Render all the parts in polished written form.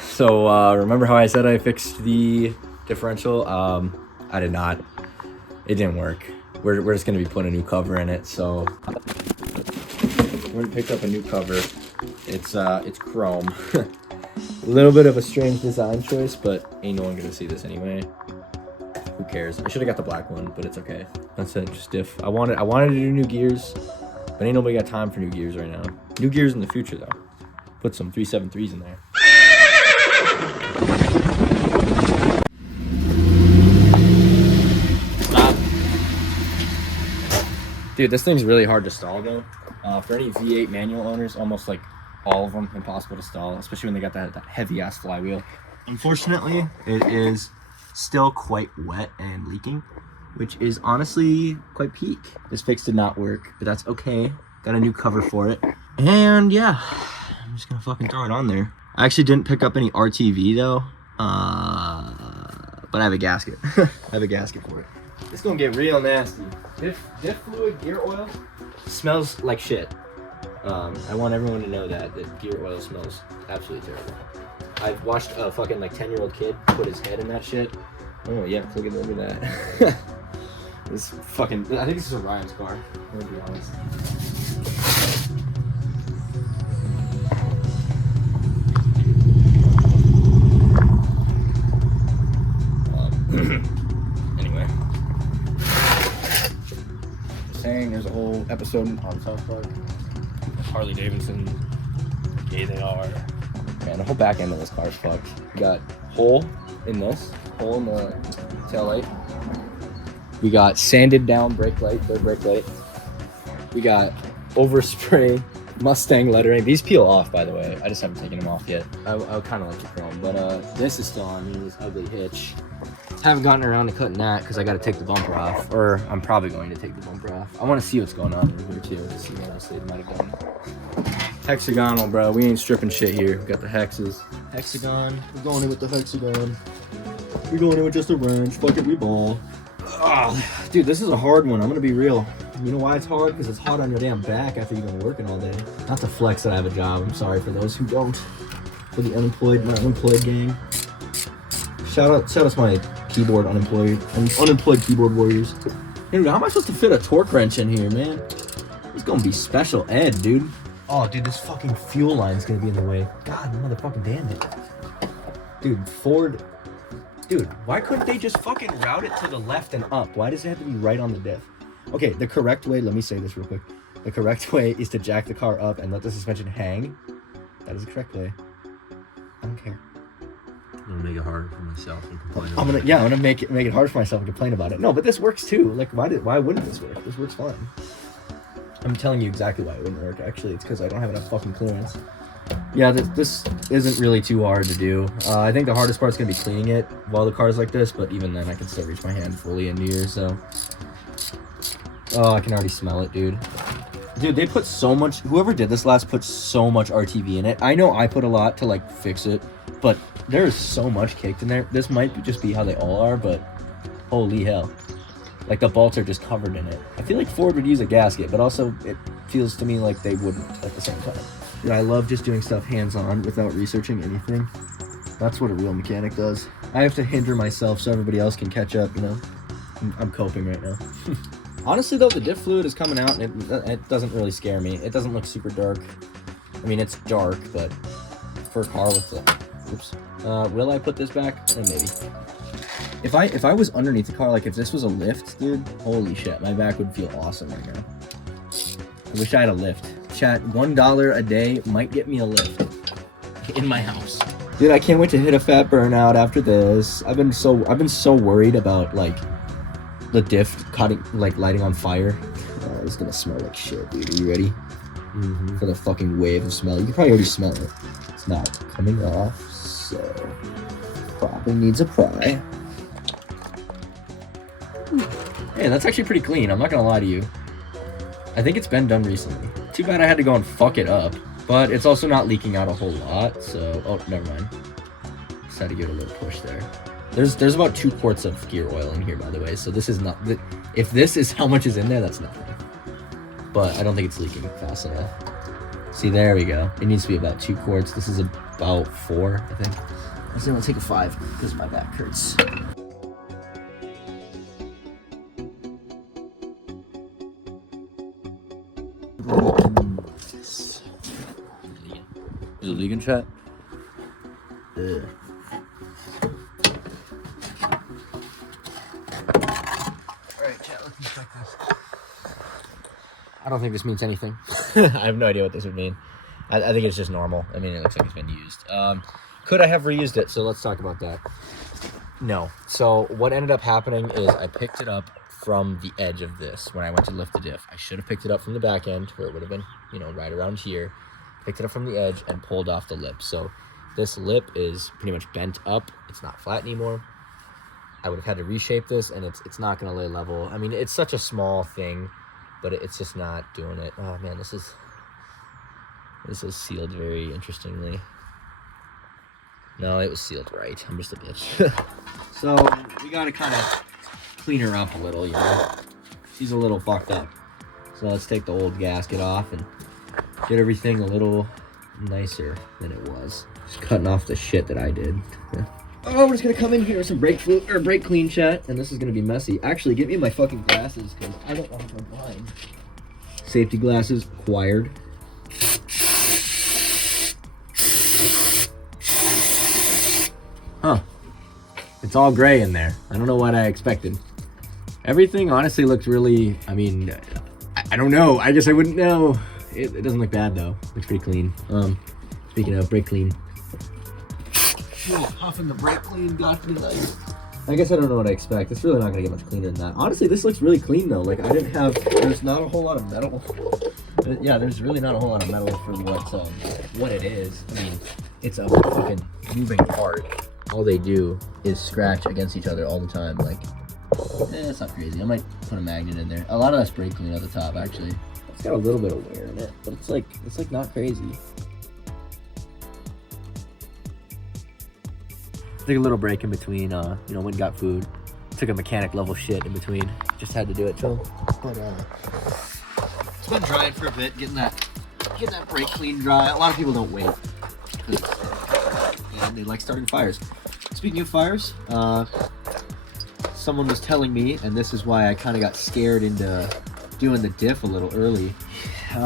So remember how I said I fixed the differential? I did not. It didn't work. We're just gonna be putting a new cover in it. So we're gonna pick up a new cover. It's chrome. A little bit of a strange design choice, but ain't no one gonna see this anyway. Who cares? I should have got the black one, but it's okay. That's it. Just diff. I wanted to do new gears, but ain't nobody got time for new gears right now. New gears in the future though. Put some 373s in there. Stop. Dude, this thing's really hard to stall though. For any V8 manual owners, almost like all of them impossible to stall, especially when they got that heavy ass flywheel. Unfortunately, it is still quite wet and leaking, which is honestly quite peak. This fix did not work, but that's okay. Got a new cover for it. And yeah, I'm just gonna fucking throw it on there. I actually didn't pick up any RTV though, but I have a gasket. I have a gasket for it. It's gonna get real nasty. Diff fluid gear oil smells like shit. I want everyone to know that gear oil smells absolutely terrible. I've watched a fucking like 10-year-old kid put his head in that shit. Oh yeah, look at that. This fucking, I think this is a Ryan's car, I'm gonna be honest. Anyway. Saying there's a whole episode on South Park. Harley Davidson, gay they are. Man, the whole back end of this car is fucked. We got hole in this, hole in the tail light. We got sanded down brake light, third brake light. We got overspray Mustang lettering. These peel off, by the way. I just haven't taken them off yet. I kind of like the chrome, but this is still on me, this ugly hitch. Haven't gotten around to cutting that because I got to take the bumper off, or I'm probably going to take the bumper off. I want to see what's going on in here too, to see what else they might have done. Hexagonal, bro. We ain't stripping shit here. We got the hexes. Hexagon. We're going in with the hexagon. We're going in with just a wrench. Fuck it, we ball. Oh, dude, this is a hard one. I'm gonna be real. You know why it's hard? Because it's hard on your damn back after you've been working all day. Not to flex that I have a job. I'm sorry for those who don't. For the unemployed, my unemployed gang. Shout out to my keyboard unemployed keyboard warriors. Dude, how am I supposed to fit a torque wrench in here, man? It's gonna be special ed, dude. Oh, dude, this fucking fuel line's gonna be in the way. God, motherfucking damn it. Dude, Ford. Dude, why couldn't they just fucking route it to the left and up? Why does it have to be right on the diff? Okay, the correct way, let me say this real quick. The correct way is to jack the car up and let the suspension hang. That is the correct way. I don't care. I'm gonna make it harder for myself and complain about it. I'm gonna make it hard for myself and complain about it. No, but this works too. Like, why wouldn't this work? This works fine. I'm telling you exactly why it wouldn't work. Actually, it's because I don't have enough fucking clearance. Yeah, this isn't really too hard to do. I think the hardest part's gonna be cleaning it while the car's like this, but even then I can still reach my hand fully into here, so. Oh, I can already smell it, dude. Dude, they put so much, whoever did this last put so much RTV in it. I know I put a lot to like fix it, but there is so much caked in there. This might just be how they all are, but holy hell. Like the bolts are just covered in it. I feel like Ford would use a gasket, but also it feels to me like they wouldn't at the same time. Dude, I love just doing stuff hands-on without researching anything. That's what a real mechanic does. I have to hinder myself so everybody else can catch up, you know? I'm coping right now. Honestly though, the diff fluid is coming out and it doesn't really scare me. It doesn't look super dark. I mean, it's dark, but for a car with the... Oops. Will I put this back? Maybe. If I was underneath the car, like if this was a lift, dude, holy shit, my back would feel awesome right now. I wish I had a lift. Chat, $1 a day might get me a lift in my house. Dude, I can't wait to hit a fat burnout after this. I've been so worried about like the diff lighting on fire. Oh, it's gonna smell like shit, dude. Are you ready? For the fucking wave of smell? You can probably already smell it. It's not coming off, so probably needs a pry. Man, that's actually pretty clean. I'm not gonna lie to you. I think it's been done recently. Too bad I had to go and fuck it up, but it's also not leaking out a whole lot, so... Oh, never mind. Just had to give it a little push there. There's about 2 quarts of gear oil in here, by the way, so this is not... If this is how much is in there, that's nothing. But I don't think it's leaking fast enough. See, there we go. It needs to be about 2 quarts. This is about 4, I think. I think I'll take a 5 because my back hurts. Is it legal chat? Ugh. Alright, chat, let's inspect this. I don't think this means anything. I have no idea what this would mean. I think it's just normal. I mean, it looks like it's been used. Could I have reused it? So let's talk about that. No. So what ended up happening is I picked it up from the edge of this when I went to lift the diff. I should have picked it up from the back end where it would have been, you know, right around here. Picked it up from the edge and pulled off the lip. So this lip is pretty much bent up. It's not flat anymore. I would have had to reshape this, and it's not going to lay level. I mean, it's such a small thing, but it's just not doing it. Oh man, this is sealed very interestingly. No, it was sealed right. I'm just a bitch. So we got to kind of clean her up a little, you know. She's a little fucked up. So let's take the old gasket off and get everything a little nicer than it was. Just cutting off the shit that I did. Yeah. Oh, we're just gonna come in here with some brake clean chat, and this is gonna be messy. Actually, get me my fucking glasses because I don't want to go blind. Safety glasses acquired. Huh. It's all gray in there. I don't know what I expected. Everything honestly looks really, I mean, I don't know. I guess I wouldn't know. It doesn't look bad though. Looks pretty clean. Speaking of brake clean. Huffing the brake clean got me nice. I guess I don't know what I expect. It's really not gonna get much cleaner than that. Honestly, this looks really clean though. Like there's not a whole lot of metal. Yeah, there's really not a whole lot of metal for what it is. I mean, it's a fucking moving part. All they do is scratch against each other all the time. Like, it's not crazy. I might put a magnet in there. A lot of that's brake clean at the top, actually. It's got a little bit of wear in it, but it's like not crazy. Took a little break in between. You know, went and got food. Took a mechanic level shit in between. Just had to do it, too. But it's been drying for a bit. Getting that brake clean dry. A lot of people don't wait. And they like starting fires. Speaking of fires, someone was telling me, and this is why I kind of got scared into doing the diff a little early.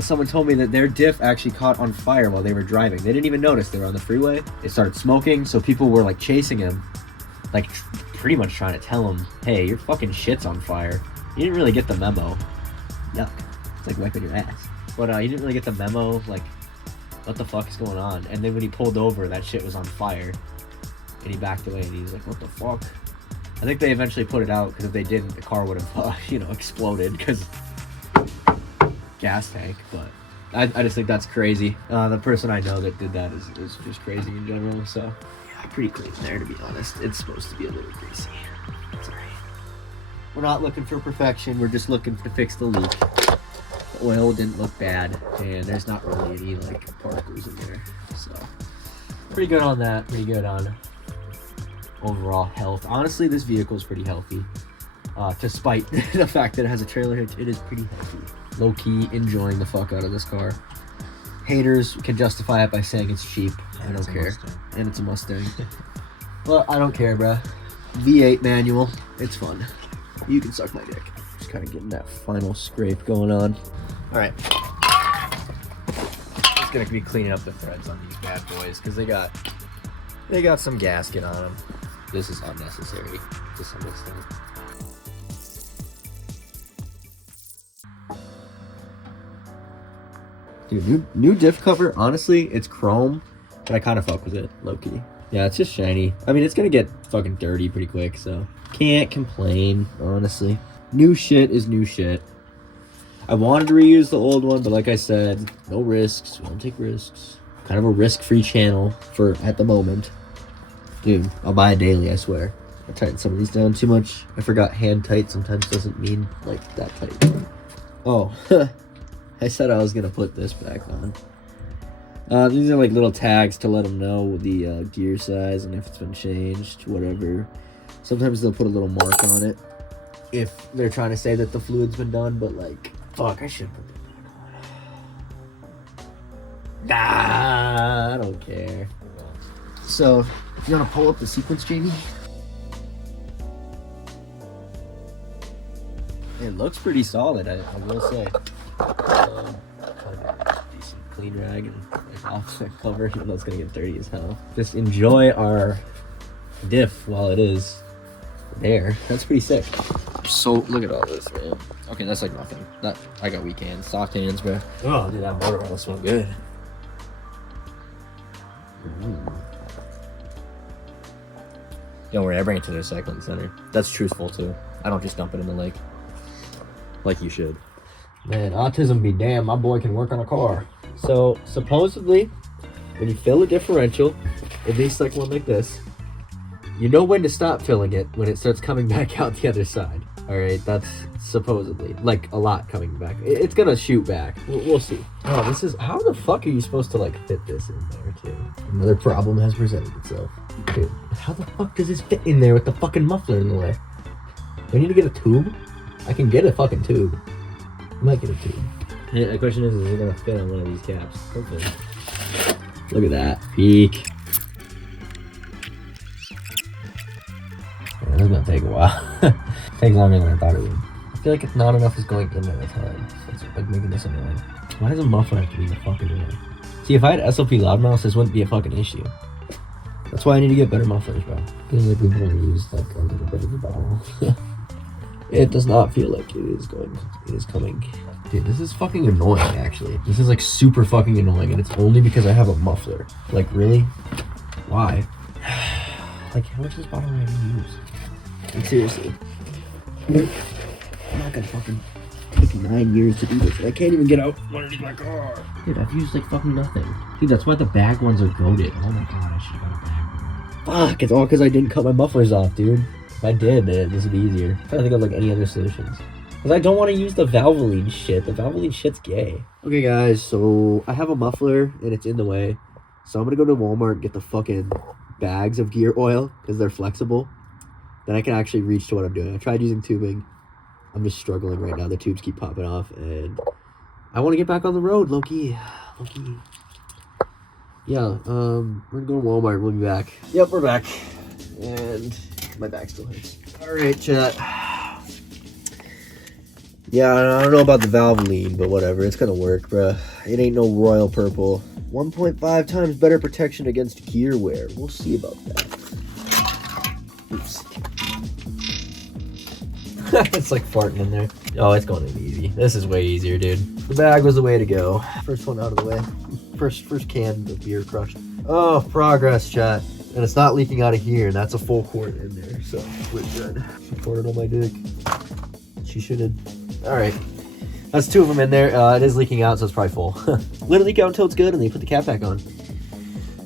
Someone told me that their diff actually caught on fire while they were driving. They didn't even notice. They were on the freeway. It started smoking, so people were like chasing him, like pretty much trying to tell him, hey, your fucking shit's on fire. You didn't really get the memo. Yuck. It's like wiping your ass. But you didn't really get the memo, like, what the fuck is going on? And then when he pulled over, that shit was on fire. And he backed away and he was like, what the fuck? I think they eventually put it out, because if they didn't, the car would have, exploded, because gas tank. But I just think that's crazy. The person I know that did that is just crazy in general. So yeah, pretty clean there, to be honest. It's supposed to be a little greasy. It's alright. We're not looking for perfection. We're just looking to fix the leak. The oil didn't look bad, and there's not really any like particles in there. So pretty good on that. Pretty good on overall health. Honestly, this vehicle is pretty healthy. Despite the fact that it has a trailer hitch, it is pretty healthy. Low-key enjoying the fuck out of this car. Haters can justify it by saying it's cheap. I don't care. And it's a Mustang. Well, I don't care, bruh. V8 manual. It's fun. You can suck my dick. Just kind of getting that final scrape going on. Alright. Just gonna be cleaning up the threads on these bad boys, because they got some gasket on them. This is unnecessary to some extent. Dude, new diff cover, honestly, it's chrome, but I kind of fuck with it, low-key. Yeah, it's just shiny. I mean, it's gonna get fucking dirty pretty quick, so can't complain, honestly. New shit is new shit. I wanted to reuse the old one, but like I said, no risks. We don't take risks. Kind of a risk-free channel for at the moment. Dude, I'll buy it daily, I swear. I tightened some of these down too much. I forgot hand tight sometimes doesn't mean like that tight. Oh, I said I was gonna put this back on. These are like little tags to let them know the gear size and if it's been changed, whatever. Sometimes they'll put a little mark on it if they're trying to say that the fluid's been done, but like, fuck, I should put that back on. Nah, I don't care. So, if you want to pull up the sequence, Jamie? It looks pretty solid, I will say. Decent clean rag and like offset cover, even though it's gonna get dirty as hell. Just enjoy our diff while it is there. That's pretty sick. So look at all this, man. Okay, that's like nothing. I got weak hands, soft hands, bro. Oh, dude, that motor oil smells good. Don't worry, I bring it to the recycling center. That's truthful too. I don't just dump it in the lake. Like you should. Man, autism be damned, my boy can work on a car. So supposedly, when you fill a differential, at least like one like this, you know when to stop filling it when it starts coming back out the other side. All right, that's supposedly like a lot coming back. It's gonna shoot back. We'll see. Oh, this is, how the fuck are you supposed to like fit this in there too? Another problem has presented itself. Dude, how the fuck does this fit in there with the fucking muffler in the way? Do I need to get a tube? I can get a fucking tube. I might get a tube. Yeah, the question is it gonna fit on one of these caps? Hopefully. Look at that. Peak. Yeah, this is gonna take a while. Takes longer than I thought it would. I feel like if not enough is going in there, that's hard. So it's like making this annoying. Why does a muffler have to be in the fucking way? See, if I had SLP loudmouths, this wouldn't be a fucking issue. That's why I need to get better mufflers, bro. Feels like we've only used like a little bit of the bottle. It does not feel like it is coming. Dude, this is fucking annoying, actually. This is like super fucking annoying, and it's only because I have a muffler. Like, really? Why? Like, how much of this bottle do I even use? Like, seriously. I'm not gonna fucking take 9 years to do this. I can't even get out underneath my car. Dude, I've used like fucking nothing. Dude, that's why the bag ones are goated. Oh my god, I should've got a bag one. Fuck, it's all because I didn't cut my mufflers off, dude. If I did, this would be easier. I'm trying to think of like any other solutions. Because I don't want to use the Valvoline shit. The Valvoline shit's gay. Okay guys, so I have a muffler and it's in the way. So I'm gonna go to Walmart and get the fucking bags of gear oil because they're flexible. Then I can actually reach to what I'm doing. I tried using tubing. I'm just struggling right now. The tubes keep popping off and I want to get back on the road, Loki. Yeah, we're gonna go to Walmart. We'll be back. Yep, we're back. And my back still hurts. Alright, chat. Yeah, I don't know about the Valvoline, but whatever. It's gonna work, bruh. It ain't no royal purple. 1.5 times better protection against gear wear. We'll see about that. Oops. It's like farting in there. Oh, it's going in easy. This is way easier, dude. The bag was the way to go. First one out of the way. First can of beer crushed. Oh, progress, chat. And it's not leaking out of here, and that's a full quart in there, so we're good. She poured it on my dick. She should've. Alright. That's 2 of them in there. It is leaking out, so it's probably full. Let it leak out until it's good, and then you put the cap back on.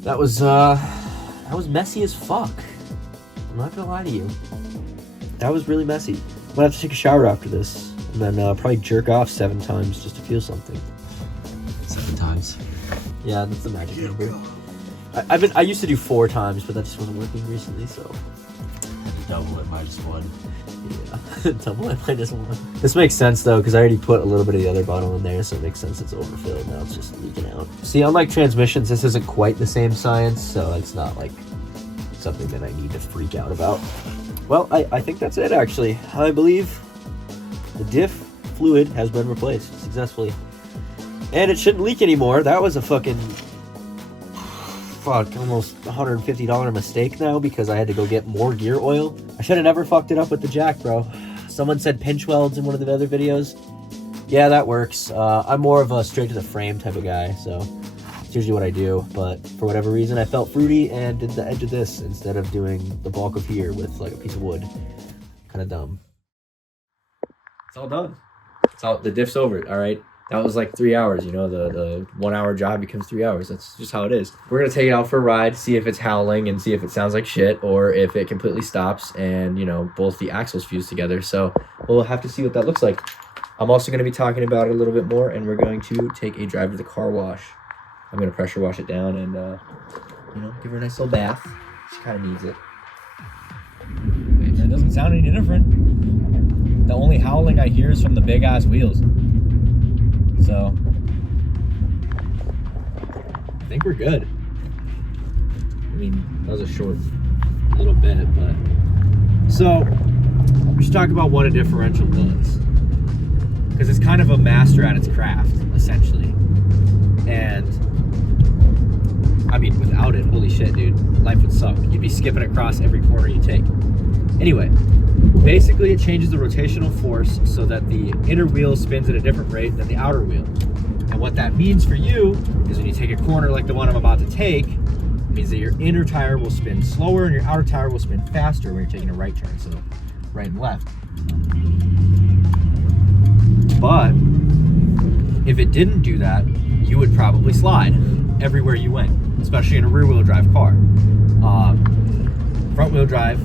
That was messy as fuck. I'm not gonna lie to you. That was really messy. I'm gonna have to take a shower after this, and then probably jerk off 7 times just to feel something. 7 times. Yeah, that's the magic number. I used to do 4 times, but that just wasn't working recently, so. Double it minus 1. Yeah, double it minus 1. This makes sense though, because I already put a little bit of the other bottle in there, so it makes sense it's overfilled. Now it's just leaking out. See, unlike transmissions, this isn't quite the same science, so it's not like something that I need to freak out about. Well, I think that's it actually. I believe the diff fluid has been replaced successfully. And it shouldn't leak anymore. That was a fucking almost $150 mistake now because I had to go get more gear oil. I should have never fucked it up with the jack, bro. Someone said pinch welds in one of the other videos. Yeah, that works. I'm more of a straight to the frame type of guy, so it's usually what I do. But for whatever reason, I felt fruity and did the edge of this instead of doing the bulk of here with like a piece of wood. Kind of dumb. It's all done. It's all, the diff's over, all right? That was like 3 hours, you know, the 1 hour job becomes 3 hours. That's just how it is. We're gonna take it out for a ride, see if it's howling and see if it sounds like shit or if it completely stops and, you know, both the axles fuse together. So we'll have to see what that looks like. I'm also gonna be talking about it a little bit more and we're going to take a drive to the car wash. I'm gonna pressure wash it down and, you know, give her a nice little bath. She kind of needs it. It doesn't sound any different. The only howling I hear is from the big ass wheels. So, I think we're good. mean, that was a short little bit, but so we should talk about what a differential does, because it's kind of a master at its craft, essentially. And I mean, without it, holy shit, dude, life would suck. You'd be skipping across every corner you take. Anyway, basically it changes the rotational force so that the inner wheel spins at a different rate than the outer wheel. And what that means for you is when you take a corner like the one I'm about to take, it means that your inner tire will spin slower and your outer tire will spin faster when you're taking a right turn, so right and left. But if it didn't do that, you would probably slide everywhere you went, especially in a rear-wheel drive car. Front-wheel drive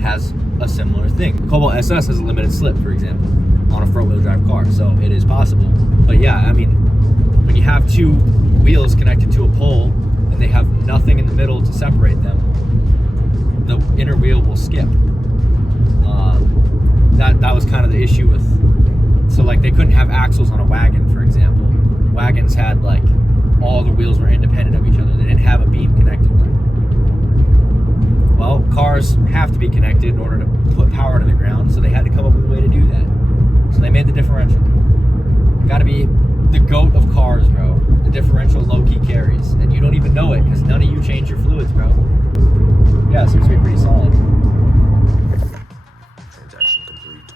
has a similar thing. The Cobalt SS has a limited slip, for example, on a front-wheel drive car, so it is possible. But yeah, I mean, when you have two wheels connected to a pole and they have nothing in the middle to separate them, the inner wheel will skip. That was kind of the issue with, so like they couldn't have axles on a wagon, for example. Wagons had like, all the wheels were independent of each other. They didn't have a beam connecting them. Well, cars have to be connected in order to put power to the ground, so they had to come up with a way to do that. So they made the differential. Gotta be the GOAT of cars, bro. The differential low-key carries. And you don't even know it, because none of you change your fluids, bro. Yeah, it seems to be pretty solid. Transaction complete.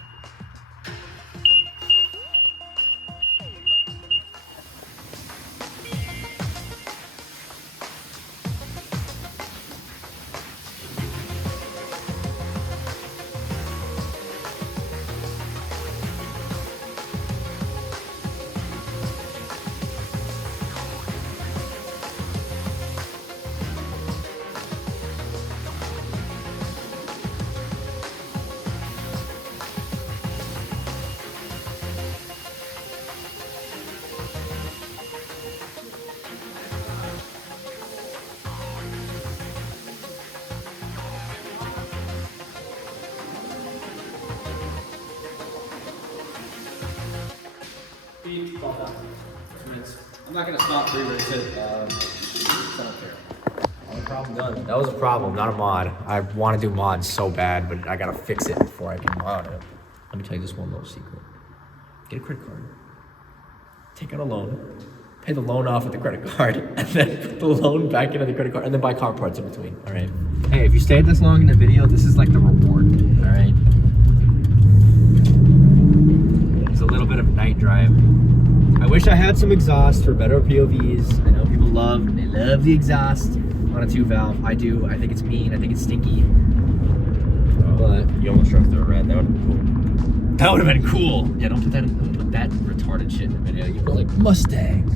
I'm not gonna stop 3 minutes in. Problem done. That was a problem, not a mod. I want to do mods so bad, but I gotta fix it before I can mod it. Let me tell you this one little secret. Get a credit card. Take out a loan. Pay the loan off with the credit card, and then put the loan back into the credit card, and then buy car parts in between. All right. Hey, if you stayed this long in the video, this is like the reward. All right. There's a little bit of night drive. I wish I had some exhaust for better POVs. I know people they love the exhaust on a 2-valve. I do. I think it's mean. I think it's stinky. But You almost struck through a red. That would be cool. that would have been cool. Yeah, don't put that retarded shit in the video. You put like Mustang.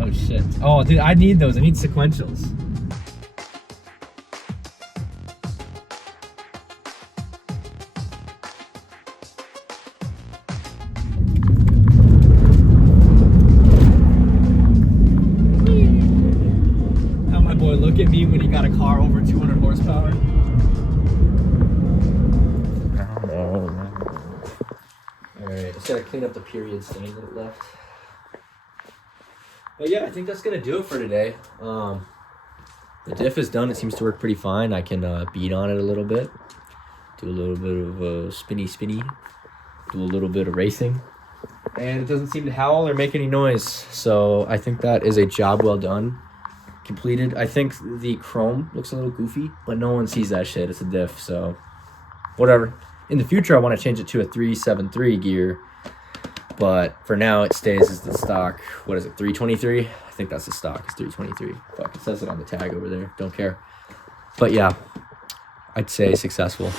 Oh shit. Oh dude, I need those. I need sequentials. Look at me when he got a car over 200 horsepower. Alright, just gotta clean up the period stain that it left. But yeah, I think that's gonna do it for today. The diff is done. It seems to work pretty fine. I can beat on it a little bit. Do a little bit of spinny. Do a little bit of racing. And it doesn't seem to howl or make any noise. So I think that is a job well done. Completed. I think the chrome looks a little goofy, but no one sees that shit. It's a diff, so whatever. In the future, I want to change it to a 373 gear, but for now it stays as the stock. What is it, 323? I think that's the stock. It's 323. Fuck, it says it on the tag over there. Don't care. But yeah, I'd say successful.